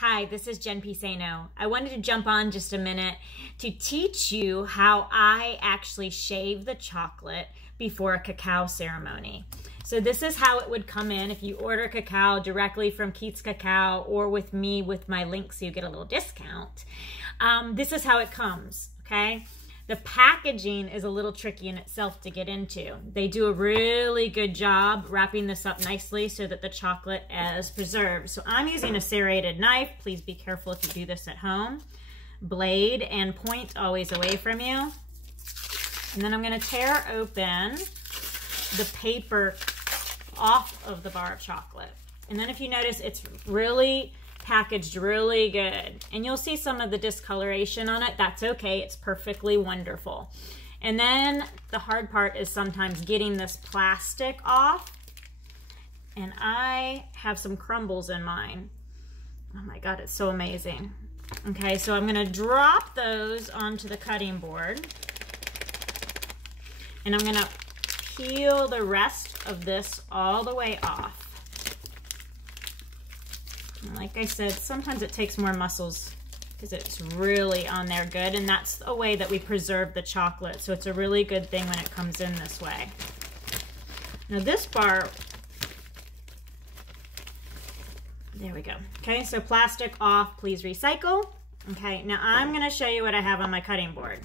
Hi, this is Jen Pisano. I wanted to jump on just a minute to teach you how I actually shave the chocolate before a cacao ceremony. So this is how it would come in if you order cacao directly from Keats Cacao or with me with my link so you get a little discount. This is how it comes, okay? The packaging is a little tricky in itself to get into. They do a really good job wrapping this up nicely so that the chocolate is preserved. So I'm using a serrated knife. Please be careful if you do this at home. Blade and point always away from you. And then I'm gonna tear open the paper off of the bar of chocolate. And then if you notice, it's really packaged really good, and you'll see some of the discoloration on it. That's okay, it's perfectly wonderful. And then the hard part is sometimes getting this plastic off, and I have some crumbles in mine. Oh my god, it's so amazing. Okay, so I'm gonna drop those onto the cutting board, and I'm gonna peel the rest of this all the way off. Like I said, sometimes it takes more muscles because it's really on there good, and that's a way that we preserve the chocolate. So it's a really good thing when it comes in this way. Now this bar, there we go. Okay, so plastic off, please recycle. Okay, now I'm gonna show you what I have on my cutting board.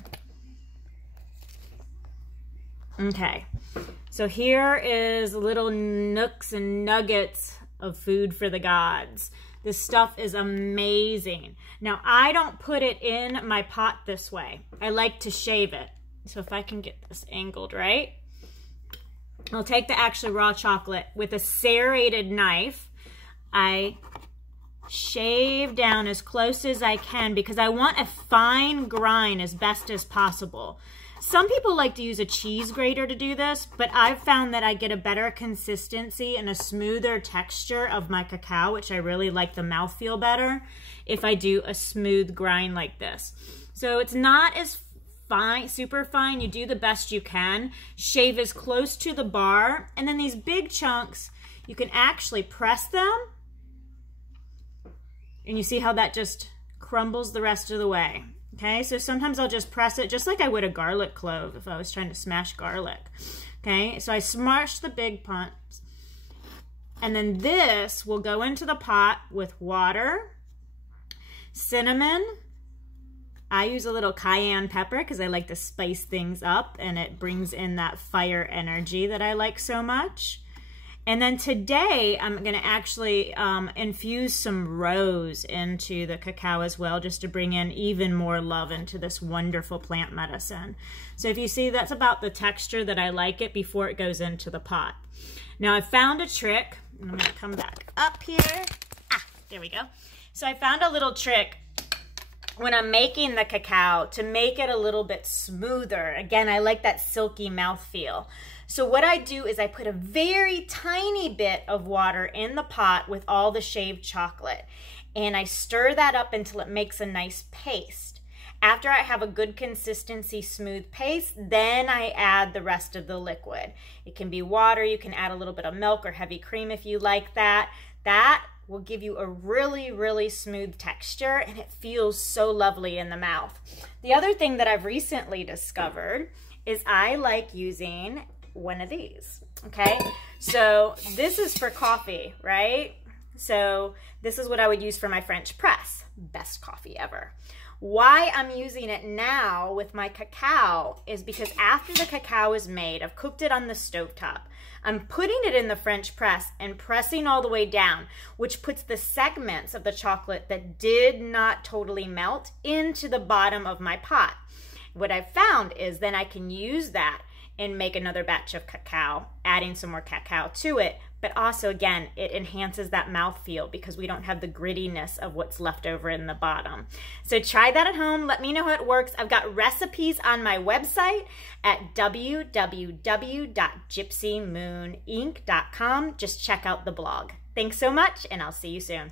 Okay, so here is little nooks and nuggets of food for the gods. This stuff is amazing. Now, I don't put it in my pot this way. I like to shave it. So if I can get this angled right, I'll take the actually raw chocolate with a serrated knife. I shave down as close as I can because I want a fine grind as best as possible. Some people like to use a cheese grater to do this, but I've found that I get a better consistency and a smoother texture of my cacao, which I really like the mouthfeel better if I do a smooth grind like this. So it's not as fine, super fine. You do the best you can. Shave as close to the bar, and then these big chunks, you can actually press them, and you see how that just crumbles the rest of the way. Okay, so sometimes I'll just press it just like I would a garlic clove if I was trying to smash garlic. Okay, so I smash the big punch, and then this will go into the pot with water, cinnamon. I use a little cayenne pepper because I like to spice things up, and it brings in that fire energy that I like so much. And then today, I'm going to actually infuse some rose into the cacao as well, just to bring in even more love into this wonderful plant medicine. So if you see, that's about the texture that I like it before it goes into the pot. Now I found a trick, and I'm going to come back up here. There we go. So I found a little trick when I'm making the cacao to make it a little bit smoother. Again, I like that silky mouthfeel. So what I do is I put a very tiny bit of water in the pot with all the shaved chocolate, and I stir that up until it makes a nice paste. After I have a good consistency, smooth paste, then I add the rest of the liquid. It can be water, you can add a little bit of milk or heavy cream if you like that. That will give you a really, really smooth texture, and it feels so lovely in the mouth. The other thing that I've recently discovered is I like using one of these, okay? So this is for coffee, right? So this is what I would use for my French press. Best coffee ever. Why I'm using it now with my cacao is because after the cacao is made, I've cooked it on the stovetop. I'm putting it in the French press and pressing all the way down, which puts the segments of the chocolate that did not totally melt into the bottom of my pot. What I've found is then I can use that and make another batch of cacao, adding some more cacao to it, but also, again, it enhances that mouthfeel because we don't have the grittiness of what's left over in the bottom. So try that at home. Let me know how it works. I've got recipes on my website at www.gypsymooninc.com. Just check out the blog. Thanks so much, and I'll see you soon.